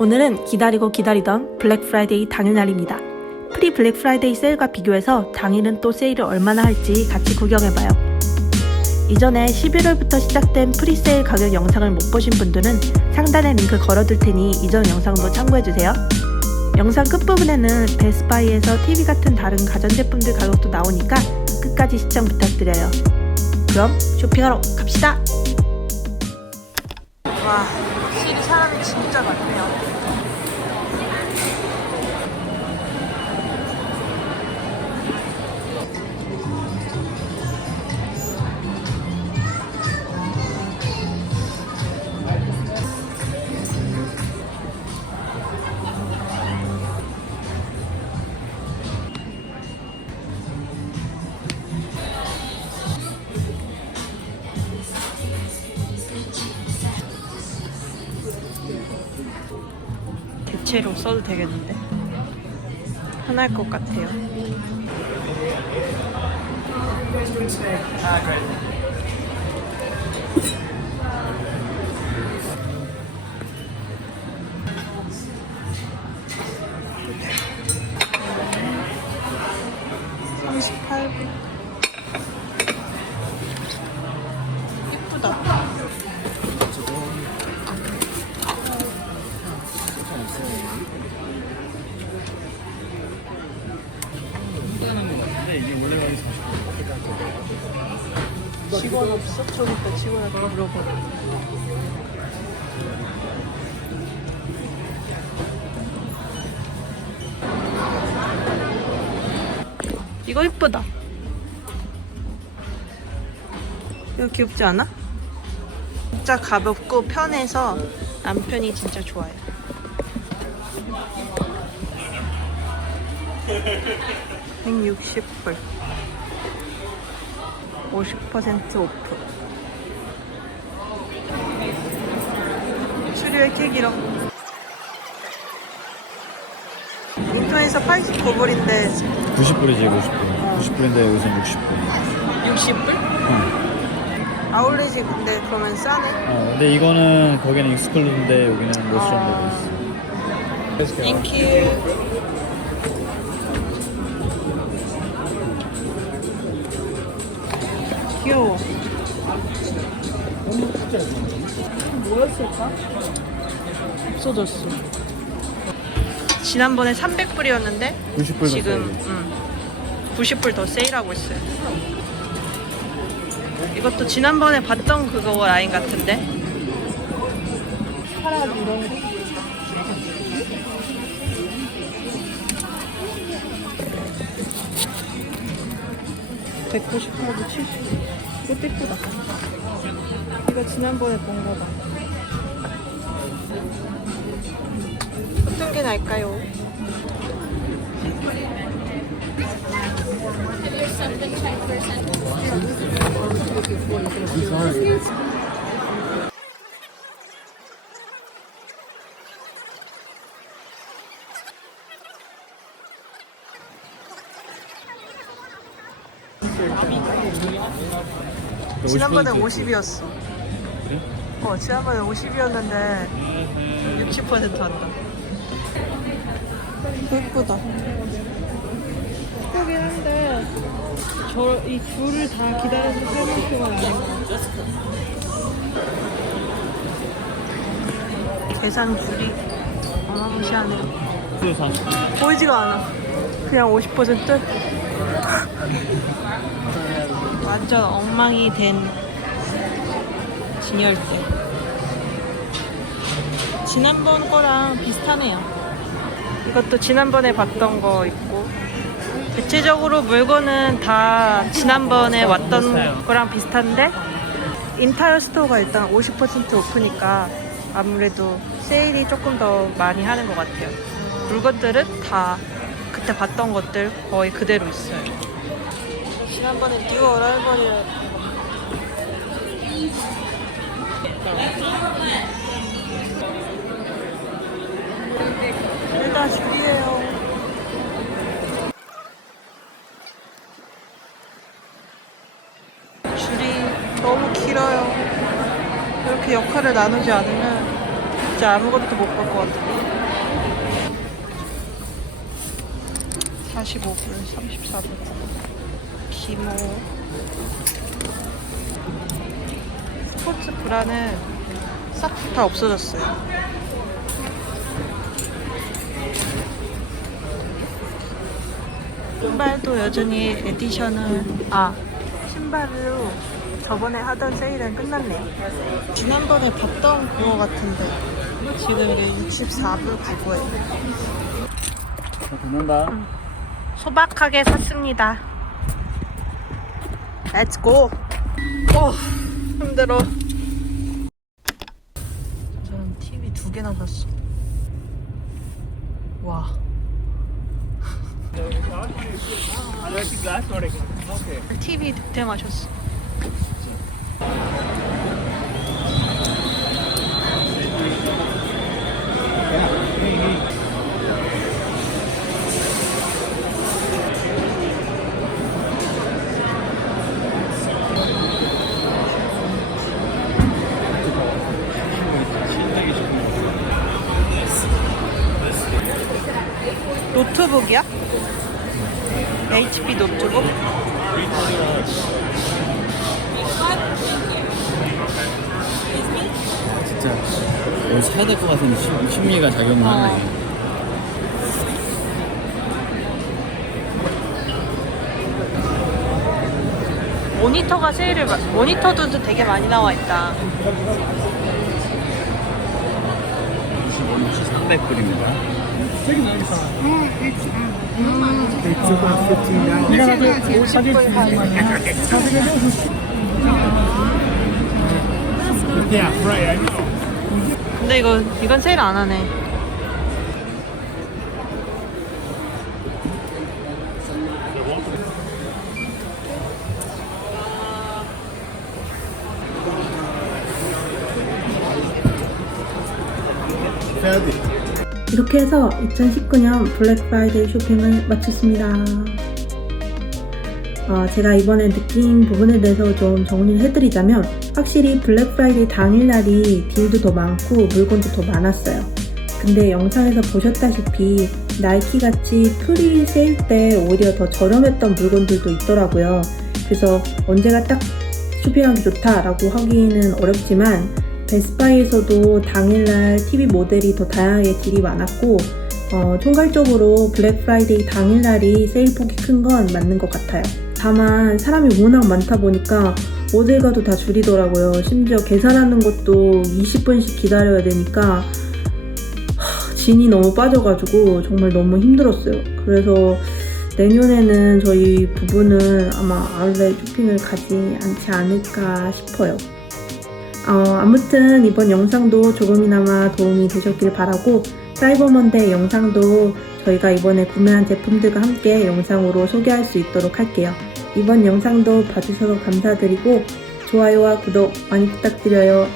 오늘은 기다리고 기다리던 블랙 프라이데이 당일날입니다. 프리 블랙 프라이데이 세일과 비교해서 당일은 또 세일을 얼마나 할지 같이 구경해봐요. 이전에 11월부터 시작된 프리 세일 가격 영상을 못 보신 분들은 상단에 링크 걸어둘 테니 이전 영상도 참고해주세요. 영상 끝부분에는 베스바이에서 TV 같은 다른 가전제품들 가격도 나오니까 끝까지 시청 부탁드려요. 그럼 쇼핑하러 갑시다! 와, 확실히 사람이 진짜 많네요. 대체로 써도 되겠는데? 편할 것 같아요. 분. 예쁘다. 직원 없어? 저기 있다 직원한테 물어보라 이거 이쁘다 이거 귀엽지 않아? 진짜 가볍고 편해서 남편이 진짜 좋아요 160불 50% 오프. 이렇게 길어? 인터넷에서 89불인데 90불이지 90불 90불인데 여기서 60불 60불? 응. 아울렛이 근데 그러면 싸네. 어, 근데 이거는 거기는 익스클루드인데 여기는 로스전 되고 있어 땡큐. 귀여워. 뭐였을까? 없어졌어. 지난번에 300불이었는데 90불 더 지금 세일. 음, 90불 더 세일하고 있어요. 이것도 지난번에 봤던 그거 라인 같은데. 파라가 이런 거. (198도 70) 이것도 이쁘다. 이거 지난번에 본 거다 어떤 게 나을까요? 지난번에 50이었어. 그래? 어, 지난번에 50이었는데 60% 한다. 예쁘다. 예쁘긴 한데 저 이 줄을 다 기다려서 것 같아. 계산 줄이 어마무시하네. 그 40. 보이지가 않아. 그냥 50%? 완전 엉망이 된 진열대. 지난번 거랑 비슷하네요. 이것도 지난번에 봤던 거 있고. 대체적으로 물건은 다 지난번에 왔던. 거랑 비슷한데 인타이어 스토어가 일단 50% 오프니까 아무래도 세일이 조금 더 많이 하는 것 같아요. 물건들은 다 그때 봤던 것들 거의 그대로 있어요. 지난번에 뉴 어라이벌이를 일단 줄이에요. 줄이 너무 길어요. 이렇게 역할을 나누지 않으면 진짜 아무것도 못 볼 것 같아. 45불, 34불. 기모. 스포츠 브라는 싹 다 없어졌어요. 신발도 여전히 에디셔널 아 신발로 저번에 하던 세일은 끝났네 지난번에 봤던 그거 같은데 지금 이게 64불 99에 자, 붙는다. 소박하게 샀습니다. 렛츠고 오 힘들어. 저는 TV 두 개나 샀어. 와. TV 득템 하셨어 노트북이야? HP 노트북? 진짜 뭘 사야 될 것 같은 심, 심리가 작용을 어. 하네. 모니터가 세일을 마- 모니터도 되게 많이 나와 있다 300불입니다. Yeah, right, I know. 근데 이거 이건 세일 안 하네 이렇게 해서 2019년 블랙 프라이데이 쇼핑을 마쳤습니다. 어, 제가 이번에 느낀 부분에 대해서 좀 정리를 해드리자면 확실히 블랙 프라이데이 당일날이 딜도 더 많고 물건도 더 많았어요. 근데 영상에서 보셨다시피 나이키 같이 프리 세일 때 오히려 더 저렴했던 물건들도 있더라고요. 그래서 언제가 딱 쇼핑하기 좋다라고 하기는 어렵지만 베스파이에서도 당일날 TV 모델이 더 다양하게 딜이 많았고 어, 총괄적으로 블랙 프라이데이 당일날이 세일 폭이 큰 건 맞는 것 같아요. 다만 사람이 워낙 많다 보니까 어딜 가도 다 줄이더라고요. 심지어 계산하는 것도 20분씩 기다려야 되니까 하, 진이 너무 빠져가지고 정말 너무 힘들었어요. 그래서 내년에는 저희 부부는 아마 아울렛 쇼핑을 가지 않지 않을까 싶어요. 어, 아무튼 이번 영상도 조금이나마 도움이 되셨길 바라고 사이버먼데이 영상도 저희가 이번에 구매한 제품들과 함께 영상으로 소개할 수 있도록 할게요. 이번 영상도 봐주셔서 감사드리고 좋아요와 구독 많이 부탁드려요.